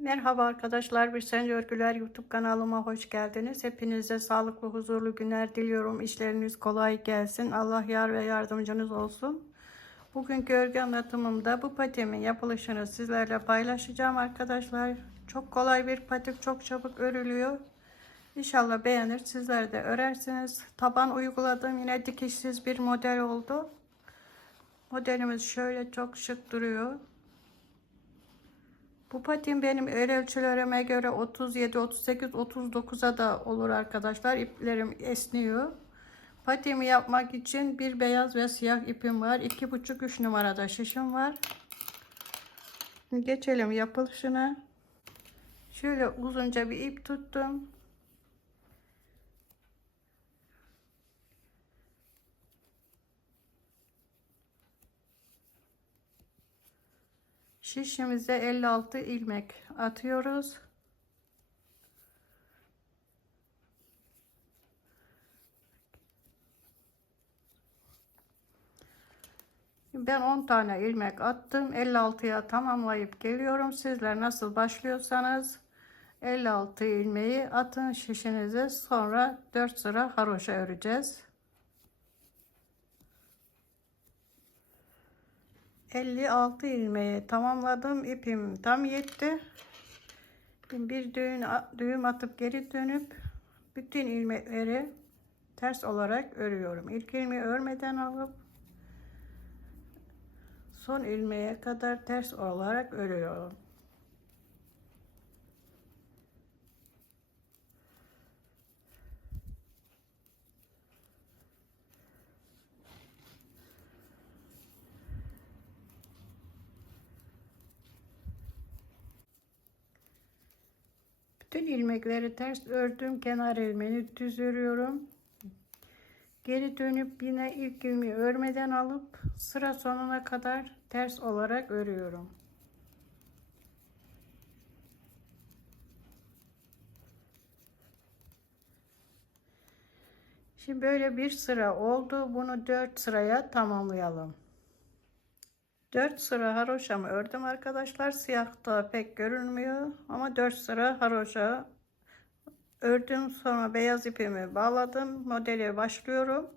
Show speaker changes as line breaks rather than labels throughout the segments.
Merhaba arkadaşlar, bir Sen Örgüler YouTube kanalıma hoş geldiniz. Hepinize sağlıklı, huzurlu günler diliyorum. İşleriniz kolay gelsin. Allah yar ve yardımcınız olsun. Bugünkü örgü anlatımımda bu patiğimin yapılışını sizlerle paylaşacağım arkadaşlar. Çok kolay bir patik, çok çabuk örülüyor. İnşallah beğenir, sizler de örersiniz. Taban uyguladım, yine dikişsiz bir model oldu. Modelimiz şöyle çok şık duruyor. Bu patin benim el ölçülerime göre 37, 38, 39'a da olur arkadaşlar. İplerim esniyor. Patimi yapmak için bir beyaz ve siyah ipim var. 2,5-3 numarada şişim var. Şimdi geçelim yapılışına. Şöyle uzunca bir ip tuttum. Şişimize 56 ilmek atıyoruz. Ben 10 tane ilmek attım. 56'ya tamamlayıp geliyorum. Sizler nasıl başlıyorsanız 56 ilmeği atın şişinize. Sonra 4 sıra haroşa öreceğiz. 56 ilmeği tamamladım. İpim tam yetti. Bir düğüm, düğüm atıp geri dönüp bütün ilmekleri ters olarak örüyorum. İlk ilmeği örmeden alıp son ilmeğe kadar ters olarak örüyorum. Bütün ilmekleri ters ördüm. Kenar ilmeğini düz örüyorum. Geri dönüp yine ilk ilmeği örmeden alıp sıra sonuna kadar ters olarak örüyorum. Şimdi böyle bir sıra oldu. Bunu dört sıraya tamamlayalım. 4 sıra haroşamı ördüm arkadaşlar. Siyahta pek görünmüyor ama 4 sıra haroşa ördüm. Sonra beyaz ipimi bağladım. Modele başlıyorum.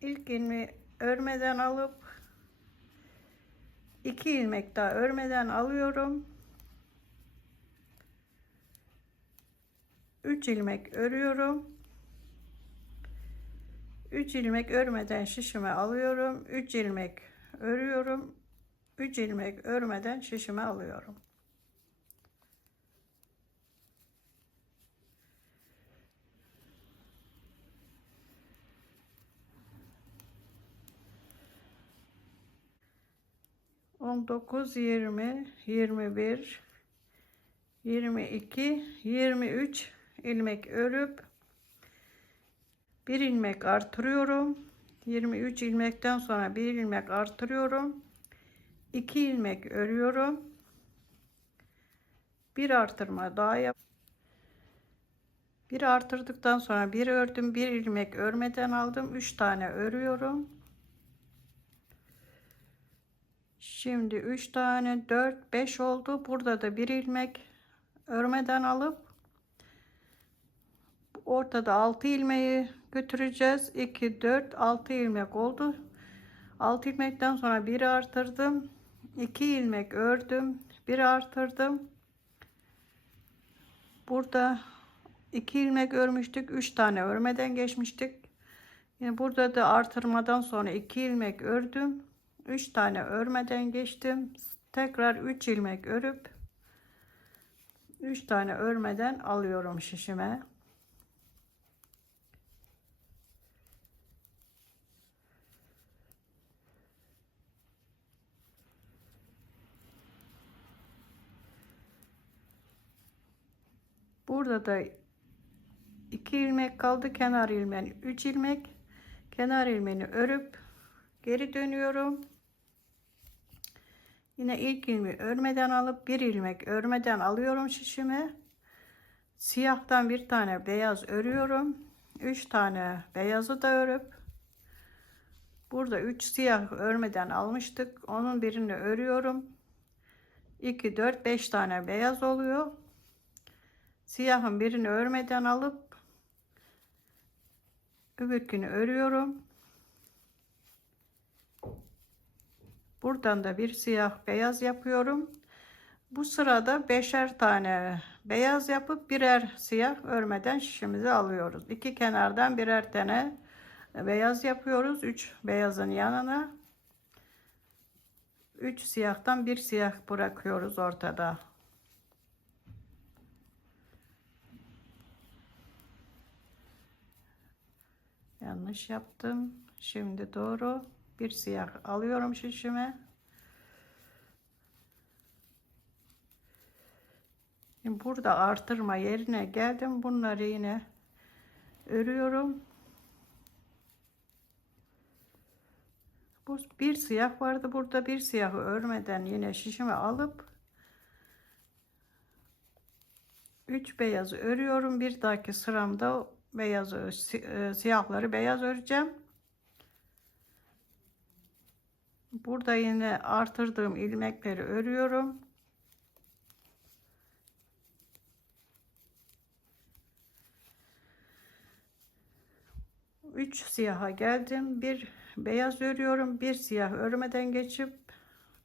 İlk ilmi örmeden alıp 2 ilmek daha örmeden alıyorum. 3 ilmek örüyorum. 3 ilmek örmeden şişime alıyorum. 3 ilmek örüyorum. 3 ilmek örmeden şişime alıyorum. On dokuz, yirmi, yirmi bir, yirmi iki, yirmi üç ilmek örüp bir ilmek artırıyorum. 23 ilmekten sonra bir ilmek artırıyorum. 2 ilmek örüyorum. Bir artırma daha yap. Bir artırdıktan sonra bir ördüm. Bir ilmek örmeden aldım. 3 tane örüyorum. Şimdi 3 tane 4 5 oldu. Burada da bir ilmek örmeden alıp ortada 6 ilmeği götüreceğiz. 2 4 6 ilmek oldu. 6 ilmekten sonra bir artırdım. 2 ilmek ördüm. Bir artırdım. Burada 2 ilmek örmüştük. 3 tane örmeden geçmiştik. Yani burada da artırmadan sonra 2 ilmek ördüm. 3 tane örmeden geçtim. Tekrar 3 ilmek örüp 3 tane örmeden alıyorum şişime Burada da 2 ilmek kaldı. Kenar ilmeğini 3 ilmek. Kenar ilmeğini örüp geri dönüyorum. Yine ilk ilmeği örmeden alıp bir ilmek örmeden alıyorum şişime. Siyahtan bir tane beyaz örüyorum. 3 tane beyazı da örüp Burada 3 siyah örmeden almıştık. Onun birini örüyorum. 2, 4, 5 tane beyaz oluyor. Siyahın birini örmeden alıp öbürkünü örüyorum. Buradan da bir siyah beyaz yapıyorum. Bu sırada beşer tane beyaz yapıp birer siyah örmeden şişimizi alıyoruz. İki kenardan birer tane beyaz yapıyoruz. Üç beyazın yanına. Üç siyahtan bir siyah bırakıyoruz ortada. Yanlış yaptım. Şimdi doğru. Bir siyah alıyorum şişime. Şimdi burada artırma yerine geldim. Bunları yine örüyorum. Bu bir siyah vardı. Burada bir siyahı örmeden yine şişime alıp 3 beyazı örüyorum. Bir dahaki sıramda beyazı si- siyahları beyaz öreceğim. Burada yine artırdığım ilmekleri örüyorum. Üç siyaha geldim. Bir beyaz örüyorum. Bir siyah örmeden geçip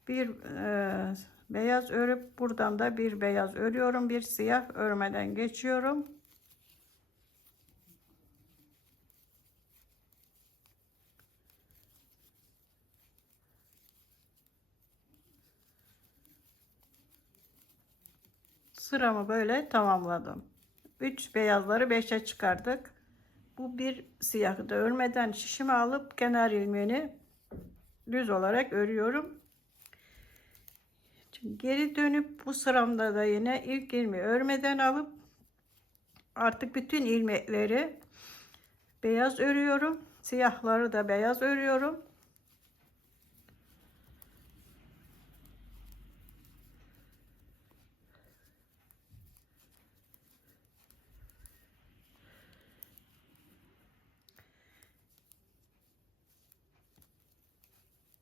bir e, beyaz örüp buradan da bir beyaz örüyorum. Bir siyah örmeden geçiyorum. Sıramı böyle tamamladım. 3 beyazları 5'e çıkardık. Bu bir siyahı da örmeden şişime alıp kenar ilmeğini düz olarak örüyorum. Şimdi geri dönüp bu sıramda da yine ilk ilmeği örmeden alıp artık bütün ilmekleri beyaz örüyorum. Siyahları da beyaz örüyorum.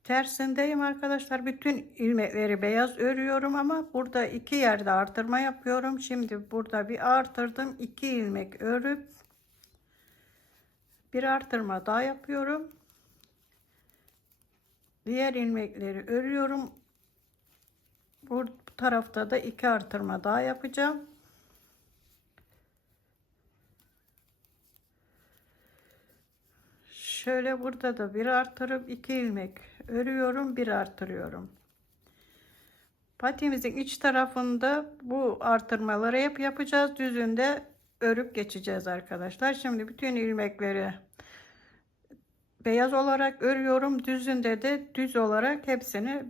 Tersindeyim arkadaşlar. Bütün ilmekleri beyaz örüyorum ama burada iki yerde artırma yapıyorum. Şimdi burada bir artırdım. iki ilmek örüp bir artırma daha yapıyorum. Diğer ilmekleri örüyorum. Bu tarafta da iki artırma daha yapacağım. Şöyle burada da bir artırıp iki ilmek örüyorum bir artırıyorum. Patimizin iç tarafında bu artırmaları hep yapacağız. Düzünde örüp geçeceğiz arkadaşlar. Şimdi bütün ilmekleri beyaz olarak örüyorum. Düzünde de düz olarak hepsini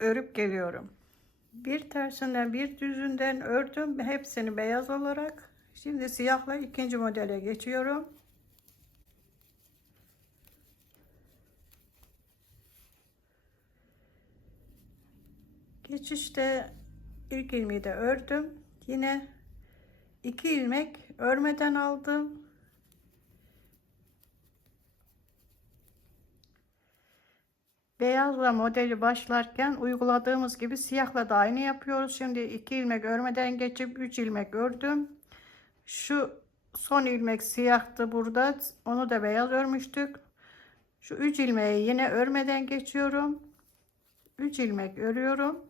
örüp geliyorum. Bir tersinden bir düzünden ördüm. Hepsini beyaz olarak. Şimdi siyahla ikinci modele geçiyorum. Geçişte ilk ilmeği de ördüm. Yine iki ilmek örmeden aldım. Beyazla modeli başlarken uyguladığımız gibi siyahla da aynı yapıyoruz. Şimdi iki ilmek örmeden geçip 3 ilmek ördüm. Şu son ilmek siyahtı burada. Onu da beyaz örmüştük. Şu 3 ilmeği yine örmeden geçiyorum. 3 ilmek örüyorum.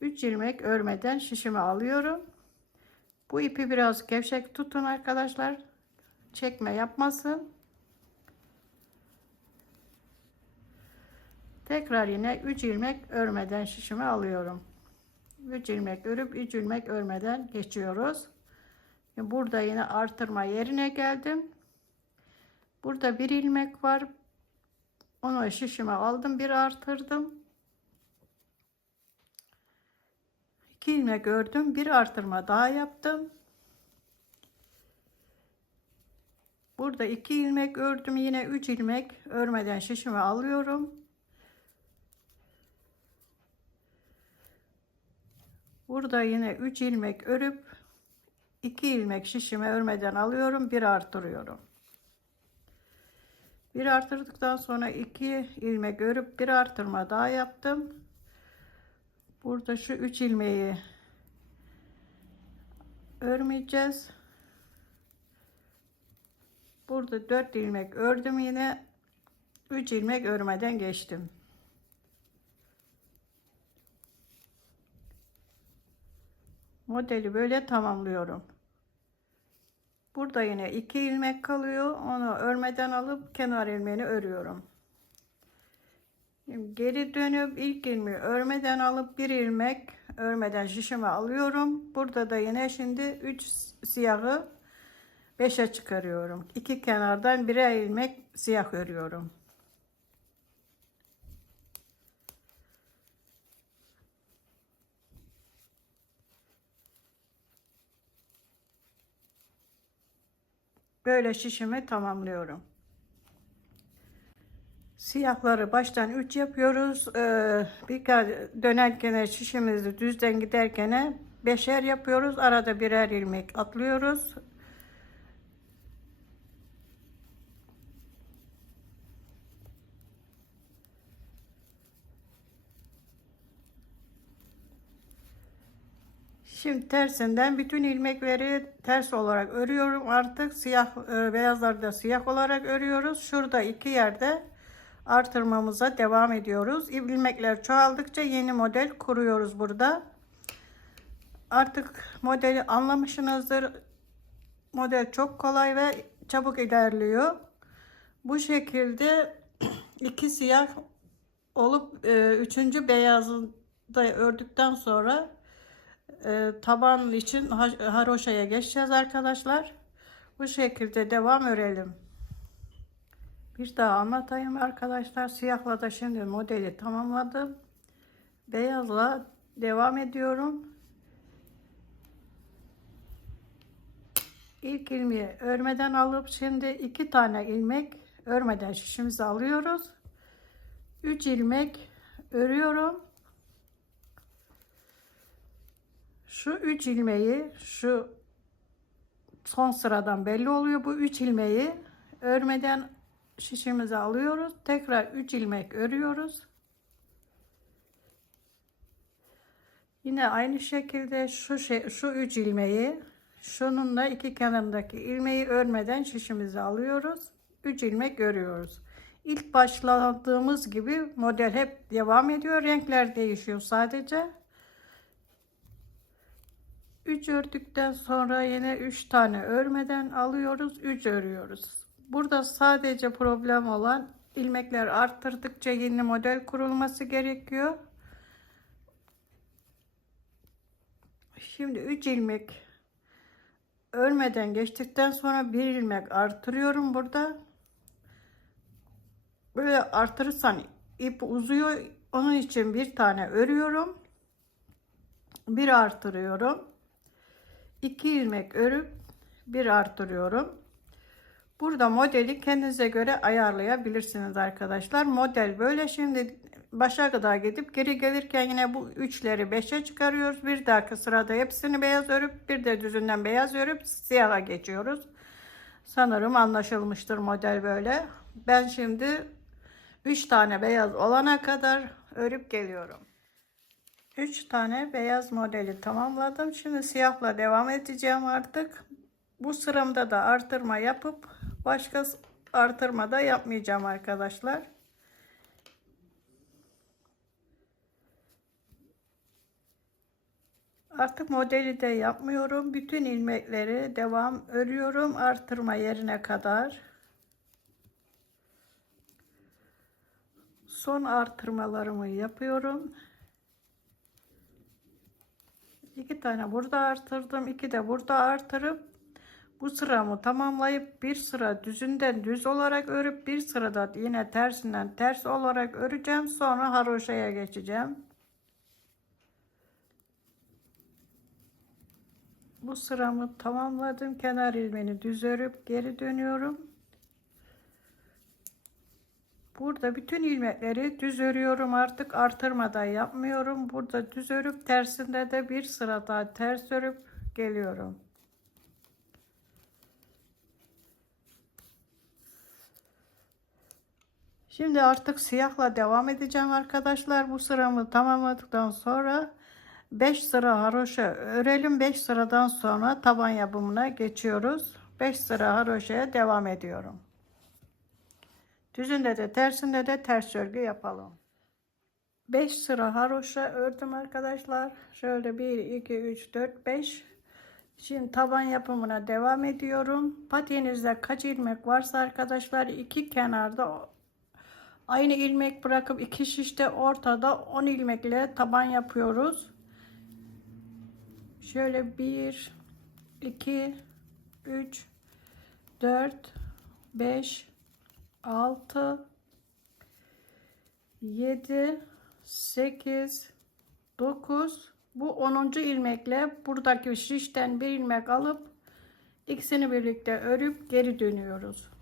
3 ilmek örmeden şişimi alıyorum. Bu ipi biraz gevşek tutun arkadaşlar. Çekme yapmasın. Tekrar yine 3 ilmek örmeden şişimi alıyorum. 3 ilmek örüp 3 ilmek örmeden geçiyoruz. Burada yine artırma yerine geldim. Burada bir ilmek var. Onu şişime aldım, bir artırdım. 2 ilmek ördüm, bir artırma daha yaptım. Burada 2 ilmek ördüm, yine 3 ilmek örmeden şişime alıyorum. Burada yine 3 ilmek örüp 2 ilmek şişime örmeden alıyorum, bir artırıyorum. Bir artırdıktan sonra iki ilmek örüp bir artırma daha yaptım. Burada şu üç ilmeği örmeyeceğiz. Burada 4 ilmek ördüm yine 3 ilmek örmeden geçtim. Modeli böyle tamamlıyorum. Burada yine 2 ilmek kalıyor. Onu örmeden alıp kenar ilmeğini örüyorum. Geri dönüp ilk ilmeği örmeden alıp bir ilmek örmeden şişime alıyorum. Burada da yine şimdi 3 siyahı 5'e çıkarıyorum. İki kenardan birer ilmek siyah örüyorum. Böyle şişimi tamamlıyorum. Siyahları baştan 3 yapıyoruz. Ee, bir dönerken şişimizi düzden giderken beşer yapıyoruz. Arada birer ilmek atlıyoruz. Şimdi tersinden bütün ilmekleri ters olarak örüyorum. Artık siyah e, beyazları siyah olarak örüyoruz. Şurada iki yerde artırmamıza devam ediyoruz. İlmekler çoğaldıkça yeni model kuruyoruz burada. Artık modeli anlamışsınızdır. Model çok kolay ve çabuk ilerliyor. Bu şekilde iki siyah olup e, üçüncü beyazı da ördükten sonra e, taban için haroşaya geçeceğiz arkadaşlar. Bu şekilde devam örelim. Bir daha anlatayım arkadaşlar. Siyahla da şimdi modeli tamamladım. Beyazla devam ediyorum. İlk ilmeği örmeden alıp şimdi iki tane ilmek örmeden şişimizi alıyoruz. 3 ilmek örüyorum. Şu 3 ilmeği şu son sıradan belli oluyor. Bu 3 ilmeği örmeden şişimize alıyoruz. Tekrar 3 ilmek örüyoruz. Yine aynı şekilde şu şey, şu 3 ilmeği şununla iki kenarındaki ilmeği örmeden şişimize alıyoruz. 3 ilmek örüyoruz. İlk başladığımız gibi model hep devam ediyor. Renkler değişiyor sadece. 3 ördükten sonra yine 3 tane örmeden alıyoruz 3 örüyoruz burada sadece problem olan ilmekler arttırdıkça yeni model kurulması gerekiyor. Şimdi 3 ilmek örmeden geçtikten sonra bir ilmek artırıyorum burada. Böyle artırırsan ip uzuyor. Onun için bir tane örüyorum. Bir artırıyorum. 2 ilmek örüp bir artırıyorum. Burada modeli kendinize göre ayarlayabilirsiniz arkadaşlar. Model böyle şimdi başa kadar gidip geri gelirken yine bu üçleri beşe çıkarıyoruz. Bir dahaki sırada hepsini beyaz örüp bir de düzünden beyaz örüp siyaha geçiyoruz. Sanırım anlaşılmıştır model böyle. Ben şimdi 3 tane beyaz olana kadar örüp geliyorum. 3 tane beyaz modeli tamamladım. Şimdi siyahla devam edeceğim artık. Bu sıramda da artırma yapıp başka artırma da yapmayacağım arkadaşlar. Artık modeli de yapmıyorum. Bütün ilmekleri devam örüyorum artırma yerine kadar. Son artırmalarımı yapıyorum iki tane burada artırdım iki de burada artırıp bu sıramı tamamlayıp bir sıra düzünden düz olarak örüp bir sırada yine tersinden ters olarak öreceğim. Sonra haroşaya geçeceğim. Bu sıramı tamamladım. Kenar ilmeğini düz örüp geri dönüyorum. Burada bütün ilmekleri düz örüyorum. Artık artırmadan yapmıyorum. Burada düz örüp tersinde de bir sıra daha ters örüp geliyorum. Şimdi artık siyahla devam edeceğim arkadaşlar. Bu sıramı tamamladıktan sonra 5 sıra haroşa örelim. 5 sıradan sonra taban yapımına geçiyoruz. 5 sıra haroşaya devam ediyorum. Düzünde de tersinde de ters örgü yapalım. 5 sıra haroşa ördüm arkadaşlar. Şöyle 1, 2, 3, 4, 5. Şimdi taban yapımına devam ediyorum. Patiğinizde kaç ilmek varsa arkadaşlar iki kenarda aynı ilmek bırakıp iki şişte ortada 10 ilmekle taban yapıyoruz. Şöyle 1, 2, 3, 4, 5, 6, 7, 8, 9, bu 10. ilmekle buradaki şişten bir ilmek alıp ikisini birlikte örüp geri dönüyoruz.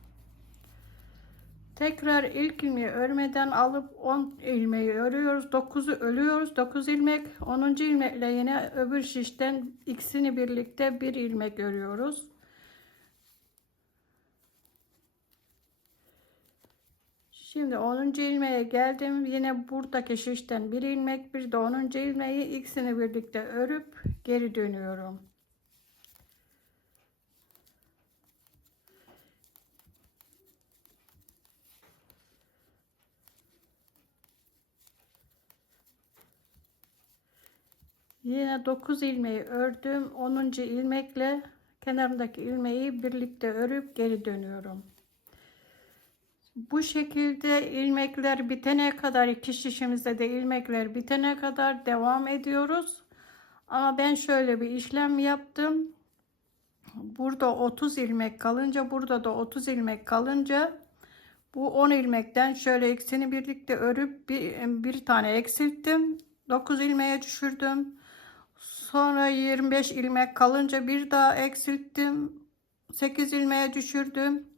Tekrar ilk ilmeği örmeden alıp 10 ilmeği örüyoruz. 9'u örüyoruz. 9 ilmek. 10. ilmekle yine öbür şişten ikisini birlikte bir ilmek örüyoruz. Şimdi 10. ilmeğe geldim. Yine buradaki şişten bir ilmek bir de 10. ilmeği ikisini birlikte örüp geri dönüyorum. Yine 9 ilmeği ördüm. 10. ilmekle kenarındaki ilmeği birlikte örüp geri dönüyorum. Bu şekilde ilmekler bitene kadar iki şişimizde de ilmekler bitene kadar devam ediyoruz. Ama ben şöyle bir işlem yaptım. Burada 30 ilmek kalınca burada da 30 ilmek kalınca bu 10 ilmekten şöyle ikisini birlikte örüp bir, bir tane eksilttim. 9 ilmeğe düşürdüm. Sonra 25 ilmek kalınca bir daha eksilttim. 8 ilmeğe düşürdüm.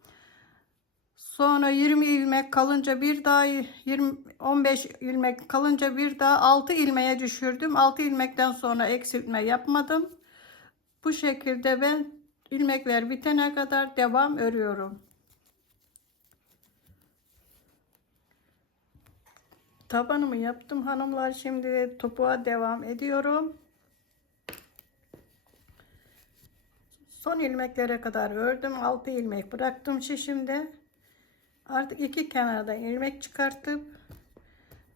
Sonra 20 ilmek kalınca bir daha 20 15 ilmek kalınca bir daha 6 ilmeğe düşürdüm. 6 ilmekten sonra eksiltme yapmadım. Bu şekilde ben ilmekler bitene kadar devam örüyorum. Tabanımı yaptım hanımlar. Şimdi topuğa devam ediyorum. Son ilmeklere kadar ördüm. 6 ilmek bıraktım şişimde. Artık iki kenarda ilmek çıkartıp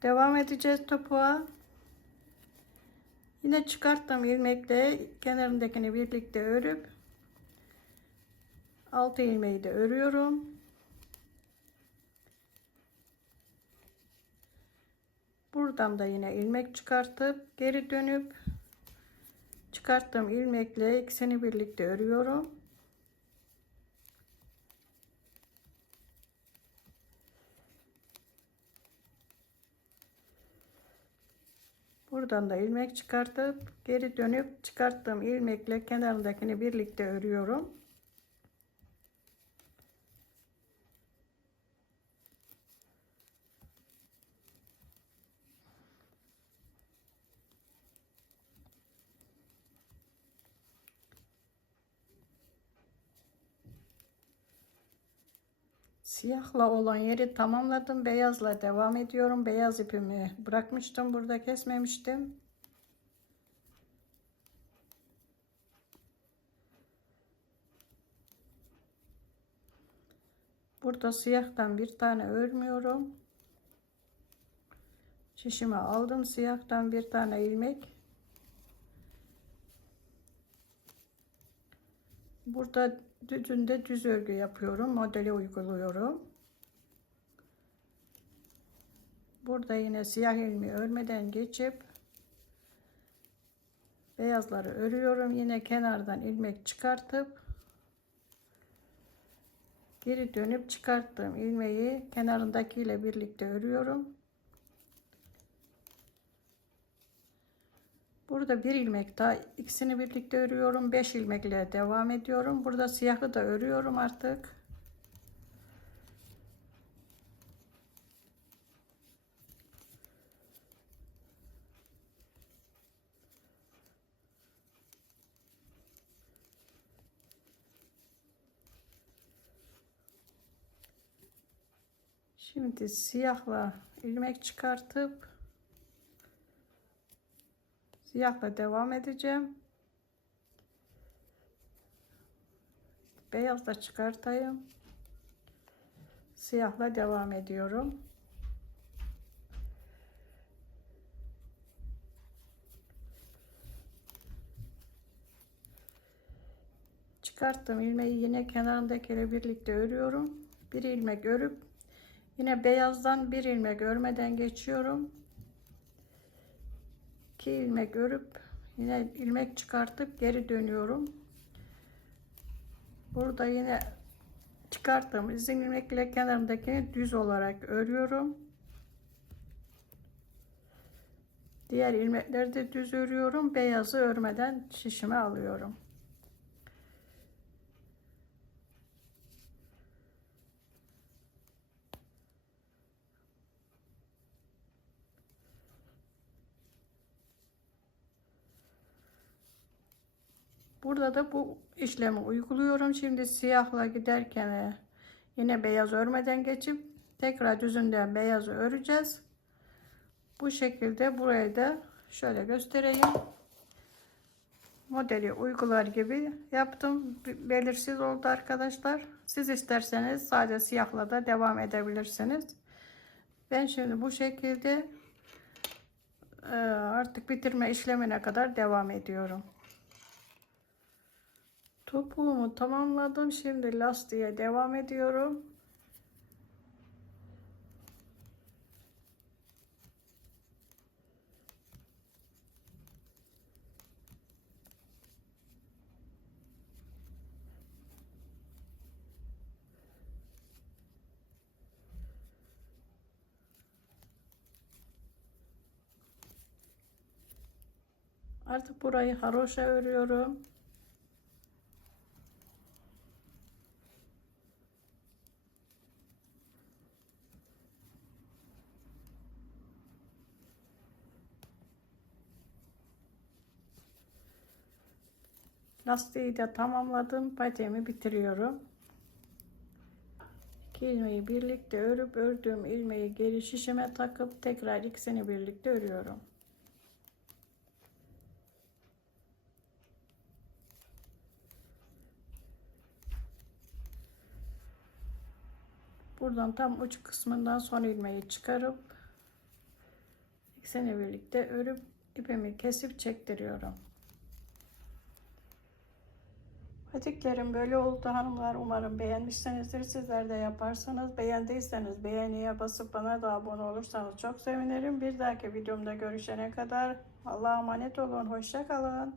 devam edeceğiz topuğa. Yine çıkarttım ilmekle kenarındakini birlikte örüp 6 ilmeği de örüyorum. Buradan da yine ilmek çıkartıp geri dönüp çıkarttığım ilmekle ikisini birlikte örüyorum. Buradan da ilmek çıkartıp geri dönüp çıkarttığım ilmekle kenarındakini birlikte örüyorum. Siyahla olan yeri tamamladım. Beyazla devam ediyorum. Beyaz ipimi bırakmıştım. Burada kesmemiştim. Burada siyahtan bir tane örmüyorum. Şişime aldım. Siyahtan bir tane ilmek. Burada düzünde düz örgü yapıyorum. Modeli uyguluyorum. Burada yine siyah ilmi örmeden geçip beyazları örüyorum. Yine kenardan ilmek çıkartıp geri dönüp çıkarttığım ilmeği kenarındakiyle birlikte örüyorum. Burada bir ilmek daha ikisini birlikte örüyorum. 5 ilmekle devam ediyorum. Burada siyahı da örüyorum artık. Şimdi siyahla ilmek çıkartıp siyahla devam edeceğim. Beyaz da çıkartayım. Siyahla devam ediyorum. Çıkarttım ilmeği yine kenarındakiyle birlikte örüyorum. Bir ilmek örüp yine beyazdan bir ilmek örmeden geçiyorum. İki ilmek örüp yine ilmek çıkartıp geri dönüyorum. Burada yine çıkarttığım izin ilmekle kenarındakini düz olarak örüyorum. Diğer ilmekleri de düz örüyorum. Beyazı örmeden şişime alıyorum. Burada da bu işlemi uyguluyorum. Şimdi siyahla giderken e, yine beyaz örmeden geçip tekrar düzünden beyazı öreceğiz. Bu şekilde burayı da şöyle göstereyim. Modeli uygular gibi yaptım. Belirsiz oldu arkadaşlar. Siz isterseniz sadece siyahla da devam edebilirsiniz. Ben şimdi bu şekilde e, artık bitirme işlemine kadar devam ediyorum. Topuğumu tamamladım. Şimdi lastiğe devam ediyorum. Artık burayı haroşa örüyorum. Lastiği de tamamladım. Patemi bitiriyorum. İki ilmeği birlikte örüp ördüğüm ilmeği geri şişime takıp tekrar ikisini birlikte örüyorum. Buradan tam uç kısmından son ilmeği çıkarıp ikisini birlikte örüp ipimi kesip çektiriyorum. Patiklerim böyle oldu hanımlar. Umarım beğenmişsinizdir. Sizler de yaparsanız beğendiyseniz beğeniye basıp bana da abone olursanız çok sevinirim. Bir dahaki videomda görüşene kadar Allah'a emanet olun. Hoşça kalın.